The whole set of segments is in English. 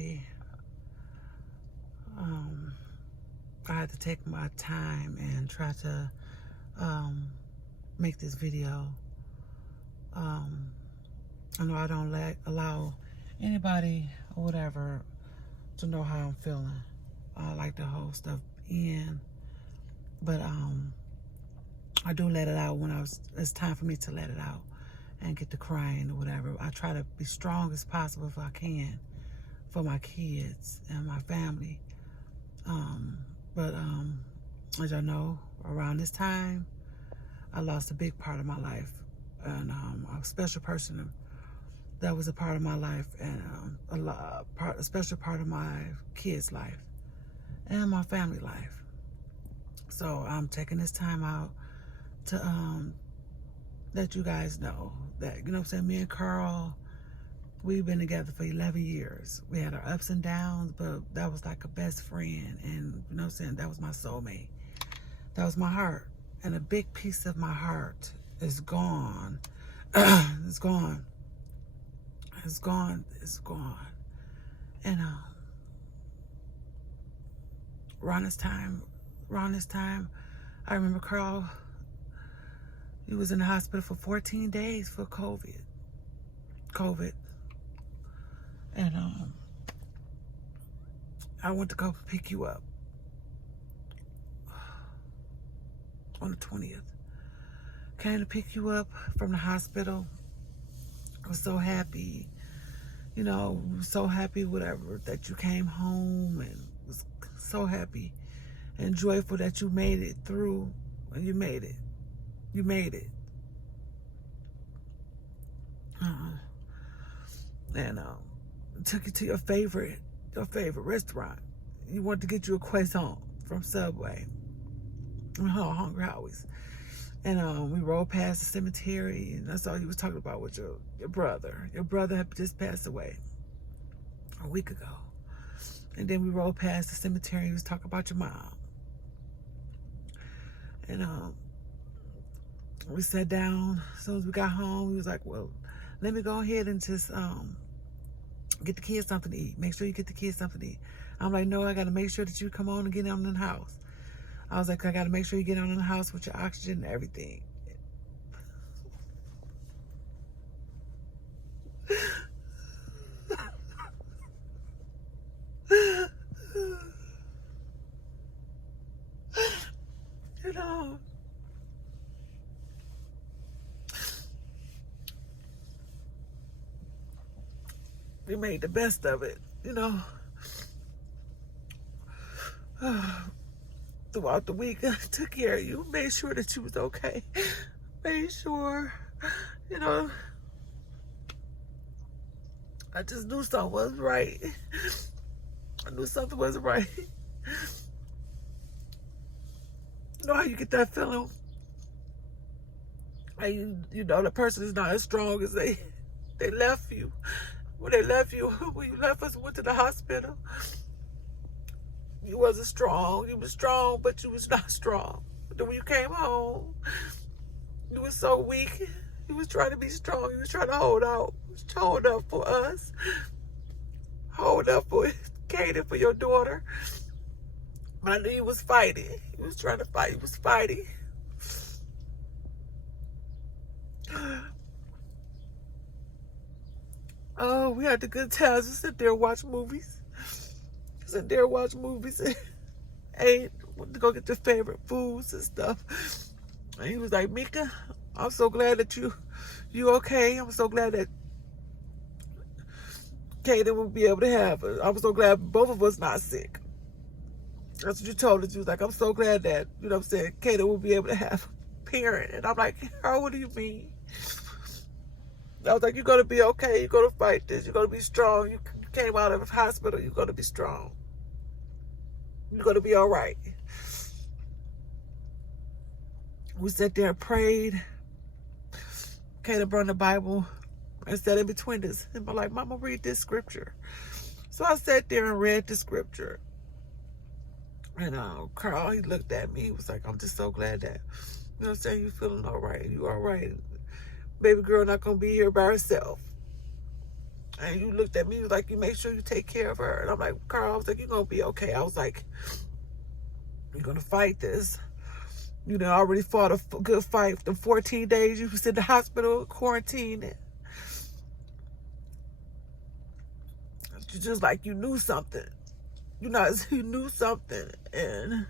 everybody. I had to take my time and try to make this video. I know I don't allow anybody or whatever to know how I'm feeling. I like to hold stuff in, but I do let it out when it's time for me to let it out and get to crying or whatever. I try to be strong as possible if I can for my kids and my family. But as y'all know, around this time, I lost a big part of my life, and a special person that was a part of my life, and a special part of my kids' life and my family life. So I'm taking this time out to let you guys know that, you know what I'm saying, me and KARL, we've been together for 11 years. We had our ups and downs, but that was like a best friend. And, you know what I'm saying, that was my soulmate. That was my heart. And a big piece of my heart is gone. It's gone. It's gone. It's gone. And around this time, I remember KARL, he was in the hospital for 14 days for COVID. And I went to go pick you up on the 20th. Came to pick you up from the hospital. I was so happy, you know, so happy, whatever, that you came home, and was so happy and joyful that you made it through, and you made it. You made it. And took you to your favorite restaurant. You wanted to get you a croissant from Subway. I'm hungry always. And we rode past the cemetery, and that's all you was talking about with your brother. Your brother had just passed away a week ago. And then we rode past the cemetery, and you was talking about your mom. And we sat down. As soon as we got home, we was like, well, let me go ahead and just get the kids something to eat. Make sure you get the kids something to eat. I'm like, no, I got to make sure that you come on and get on in the house. I was like, I got to make sure you get on in the house with your oxygen and everything. You know, we made the best of it, you know. Throughout the week, I took care of you, made sure that you was okay, made sure, you know, I just knew something wasn't right. I knew something wasn't right. You know how you get that feeling? And you know the person is not as strong as they left you. When they left you, when you left us, went to the hospital, you wasn't strong. You was strong, but you was not strong. But then when you came home, you was so weak. You was trying to be strong. You was trying to hold out. You was hold up for us. Hold up for Katie, for your daughter. But I knew you was fighting. You was trying to fight. You was fighting. Oh, we had the good times. We sit there and watch movies. Sit there and watch movies and ate, went to go get your favorite foods and stuff. And he was like, Mika, I'm so glad that you okay. I'm so glad that Katie will be able to have her. I'm so glad both of us not sick. That's what you told us. You was like, I'm so glad that, you know what I'm saying, Katie will be able to have a parent. And I'm like, Carl, what do you mean? I was like, you're going to be okay. You're going to fight this. You're going to be strong. You came out of the hospital. You're going to be strong. You're going to be all right. We sat there and prayed. Katie brought the Bible and sat in between us. And I'm like, Mama, read this scripture. So I sat there and read the scripture. And KARL, he looked at me. He was like, I'm just so glad that, you know what I'm saying, you feeling all right. You all right. Baby girl not going to be here by herself. And you looked at me, you was like, you make sure you take care of her. And I'm like, Carl, I was like, you're going to be okay. I was like, you're going to fight this. You know, I already fought a good fight. The 14 days you was in the hospital, quarantined. Just like you knew something. You knew something. And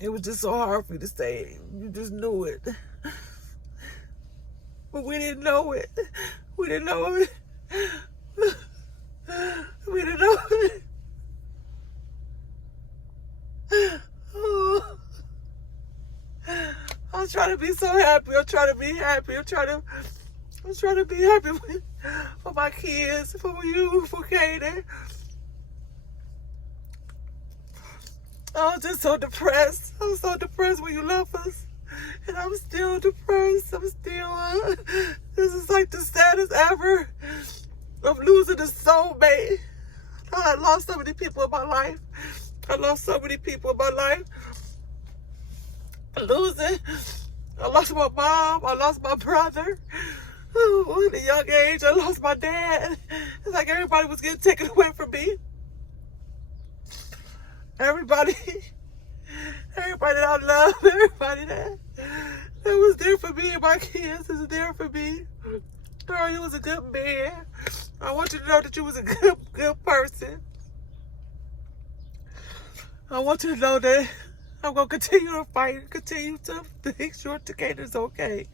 it was just so hard for you to say. You just knew it. But we didn't know it. We didn't know it. We didn't know it. Oh. I'm trying to be so happy. I'm trying to be happy. I'm trying to be happy for my kids, for you, for Kaden. I was just so depressed. I was so depressed when you left us. And I'm still depressed. I'm still, this is like the saddest ever of losing a soulmate. I lost so many people in my life. I lost so many people in my life. I lost my mom. I lost my brother. Ooh, at a young age, I lost my dad. It's like everybody was getting taken away from me. Everybody that I love, everybody that was there for me and my kids is there for me. Girl, you was a good man. I want you to know that you was a good person. I want you to know that I'm going to continue to fight, continue to make sure Takada's okay.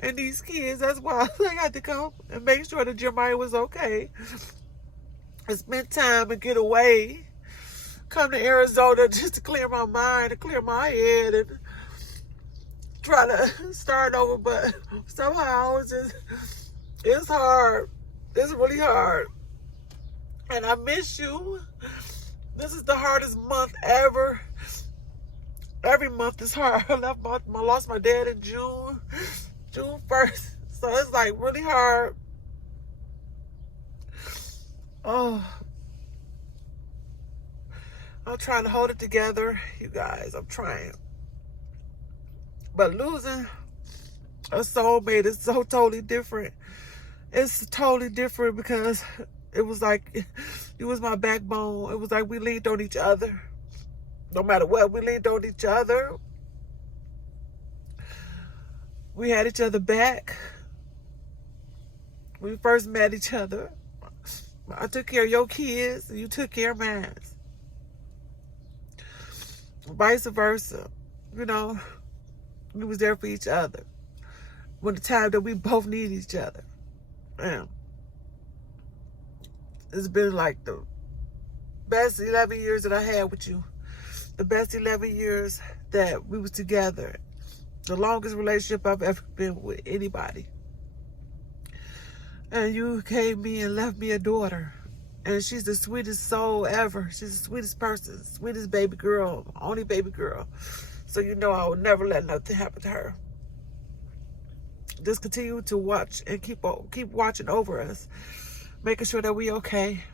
And these kids, that's why I had to come and make sure that Jeremiah was okay. And spend time and get away. Come to Arizona just to clear my mind, to clear my head, and try to start over. But somehow it's hard. It's really hard. And I miss you. This is the hardest month ever. Every month is hard. I lost my dad in June 1st. So it's like really hard. Oh. I'm trying to hold it together, you guys. I'm trying. But losing a soulmate is so totally different. It's totally different because it was like, it was my backbone. It was like we leaned on each other. No matter what, we leaned on each other. We had each other back. We first met each other. I took care of your kids and you took care of mine. Vice versa. You know, we was there for each other. When the time that we both need each other. Man, it's been like the best 11 years that I had with you. The best 11 years that we was together. The longest relationship I've ever been with anybody. And you gave me and left me a daughter. And she's the sweetest soul ever. She's the sweetest person, sweetest baby girl, only baby girl. So you know I would never let nothing happen to her. Just continue to watch and keep watching over us. Making sure that we okay.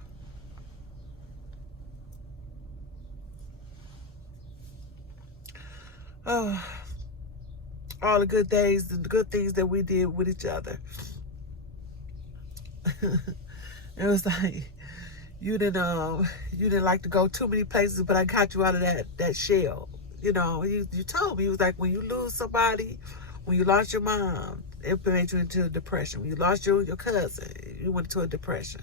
All the good days, the good things that we did with each other. It was like you didn't like to go too many places, but I got you out of that shell. You know, you told me, it was like when you lose somebody, when you lost your mom, it made you into a depression. When you lost your cousin, you went into a depression.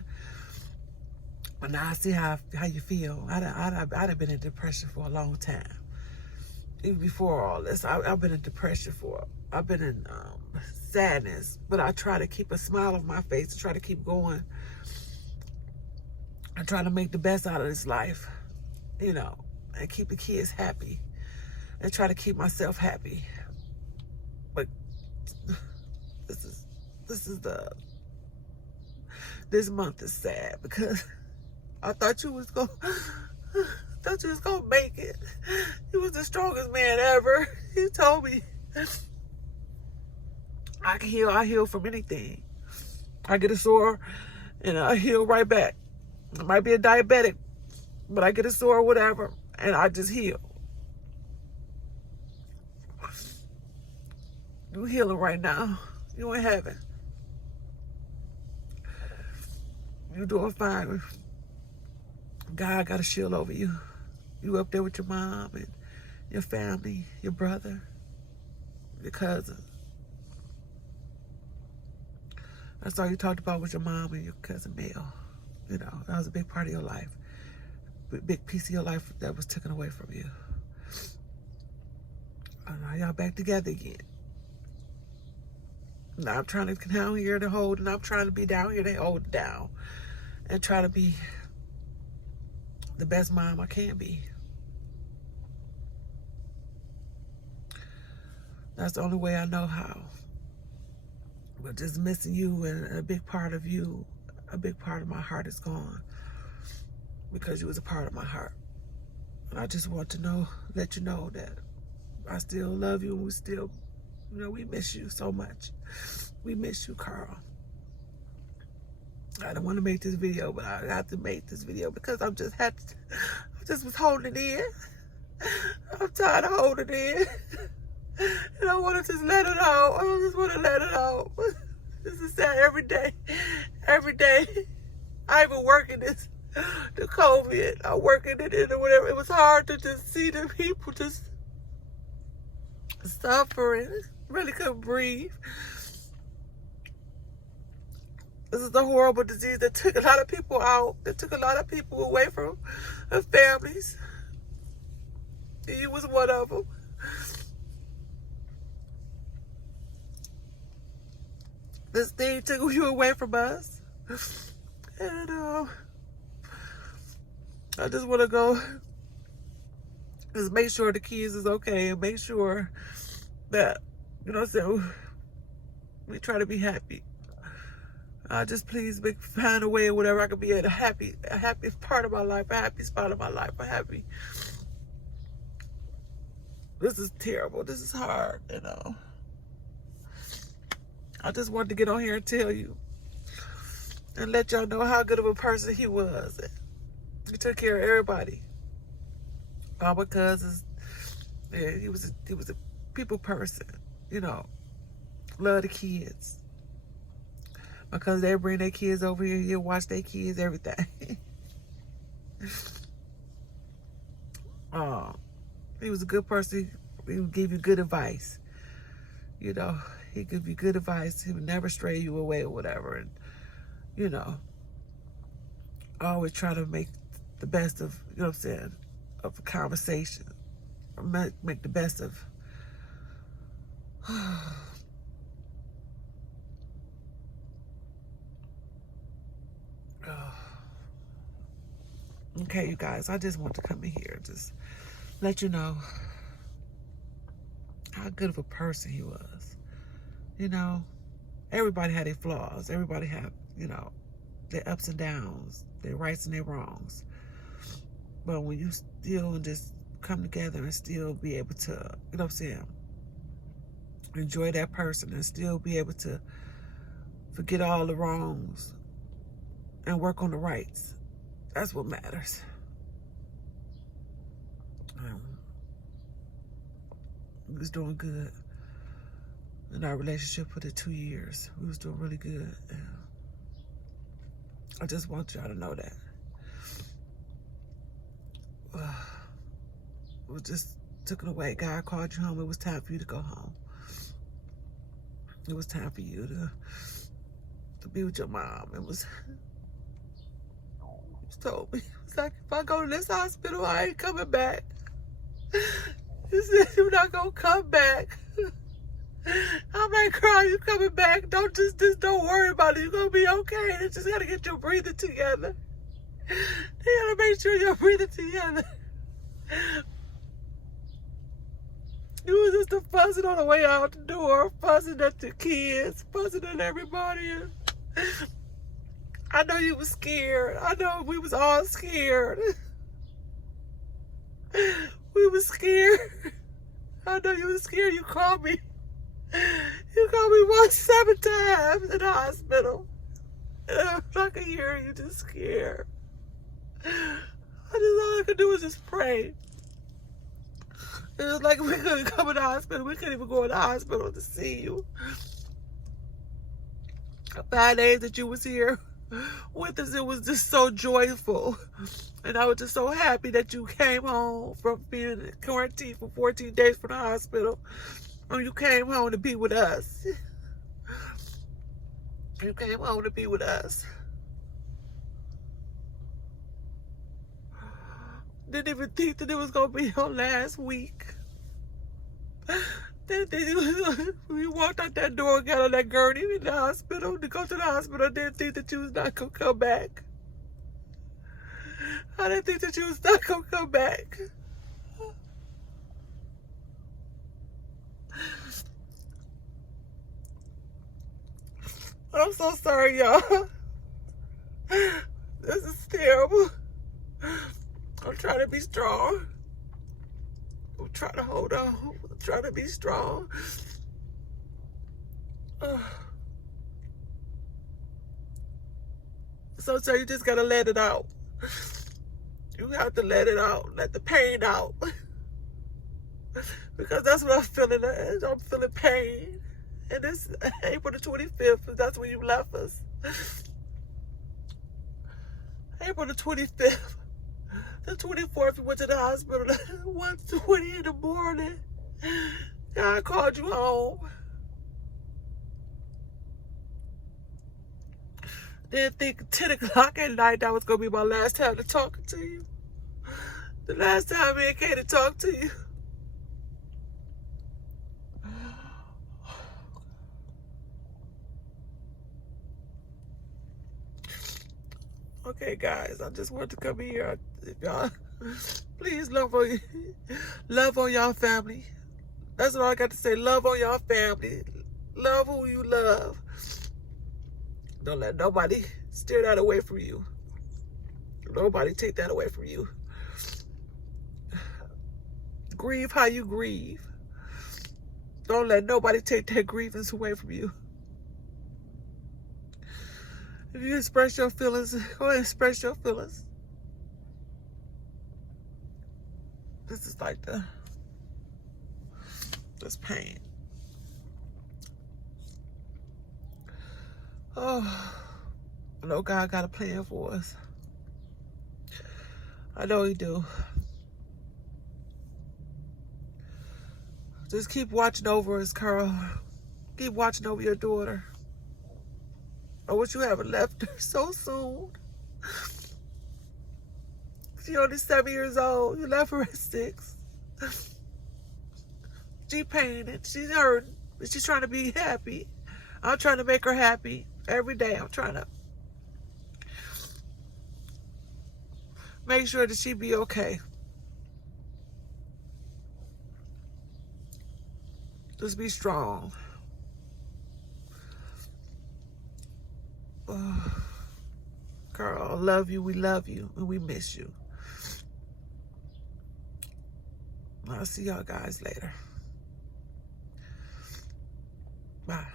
But now I see how you feel. I'd have been in depression for a long time. Even before all this, I've been in depression I've been in sadness. But I try to keep a smile on my face and try to keep going. I try to make the best out of this life, you know, and keep the kids happy and try to keep myself happy. But this month is sad because I thought you was gonna make it. You was the strongest man ever. You told me I heal from anything. I get a sore and I heal right back. I might be a diabetic, but I get a sore or whatever, and I just heal. You healing right now. You in heaven. You're doing fine. God got a shield over you. You up there with your mom and your family, your brother, your cousin. That's all you talked about was your mom and your cousin Mel. You know, that was a big part of your life. Big piece of your life that was taken away from you. And now y'all back together again. Now I'm trying to come down here to hold, and I'm trying to be down here to hold it down. And try to be the best mom I can be. That's the only way I know how. But just missing you and a big part of you, a big part of my heart is gone. Because you was a part of my heart. And I just want to let you know that I still love you, and we still, we miss you so much. We miss you, Carl. I don't want to make this video, but I have to make this video because I just was holding it in. I'm tired of holding it in. And I want to just let it out. I just want to let it out. This is sad every day. Every day. I even working the COVID. I'm working it or whatever. It was hard to just see the people just suffering. Really couldn't breathe. This is a horrible disease that took a lot of people out. That took a lot of people away from their families. He was one of them. This thing took you away from us. And I just want to go just make sure the kids is okay and make sure that, we try to be happy. Just please find a way or whatever I can be at a happy part of my life, a happy spot of my life, a happy. This is terrible. This is hard, I just wanted to get on here and tell you and let y'all know how good of a person he was. He took care of everybody. All my cousins. Yeah, he was a people person, Love the kids. Because they bring their kids over here, he'll watch their kids, everything. He was a good person. He would give you good advice. He give you good advice. He would never stray you away or whatever. And, always try to make the best of, of a conversation. Or make the best of. Okay, you guys, I just want to come in here and just let you know how good of a person he was. Everybody had their flaws. Everybody had, their ups and downs, their rights and their wrongs. But when you still just come together and still be able to, enjoy that person and still be able to forget all the wrongs and work on the rights. That's what matters. We was doing good in our relationship for the 2 years. We was doing really good. I just want y'all to know that. It was just taken away. God called you home. It was time for you to go home. It was time for you to be with your mom. It was... told me, it's like, if I go to this hospital, I ain't coming back. He said, you're not gonna come back. I'm like, Carl, you coming back? Don't just don't worry about it. You're gonna be okay. You just gotta get your breathing together. You gotta make sure you're breathing together. You was just fussing on the way out the door, fussing at the kids, fussing at everybody. I know you was scared. I know we was all scared. We was scared. I know you was scared. You called me. You called me 7 times in the hospital. And I could hear you just scared. All I could do was just pray. It was like we couldn't come in the hospital. We couldn't even go in the hospital to see you. 5 days that you was here. with us. It was just so joyful. And I was just so happy that you came home from being in quarantine for 14 days from the hospital. And you came home to be with us. You came home to be with us. Didn't even think that it was going to be your last week. We walked out that door and got on that gurney in the hospital to go to the hospital. Didn't think that you was not going to come back. I didn't think that you was not going to come back. I'm so sorry, y'all. This is terrible. I'm trying to be strong. I'm trying to hold on. I'm trying to be strong. Sometimes you just gotta let it out. You have to let it out. Let the pain out. Because that's what I'm feeling. I'm feeling pain. And it's April the 25th. That's when you left us. April the 25th. The 24th, you went to the hospital at 1:20 in the morning. And I called you home. Didn't think 10 o'clock at night that was going to be my last time to talk to you. The last time me and Katie talked to you. Okay, guys, I just wanted to come here. Y'all, please love on y'all family. That's all I got to say. Love on y'all family. Love who you love. Don't let nobody steer that away from you. Nobody take that away from you. Grieve how you grieve. Don't let nobody take that grievance away from you. If you express your feelings, go ahead and express your feelings. This is like this pain. Oh, I know God got a plan for us. I know He do. Just keep watching over us, KARL. Keep watching over your daughter. I wish you haven't left her so soon. She's only 7 years old. You left her at 6. She painted. She's hurting. But she's trying to be happy. I'm trying to make her happy every day. I'm trying to make sure that she be okay. Just be strong. KARL, I love you. We love you. And we miss you. I'll see y'all guys later. Bye.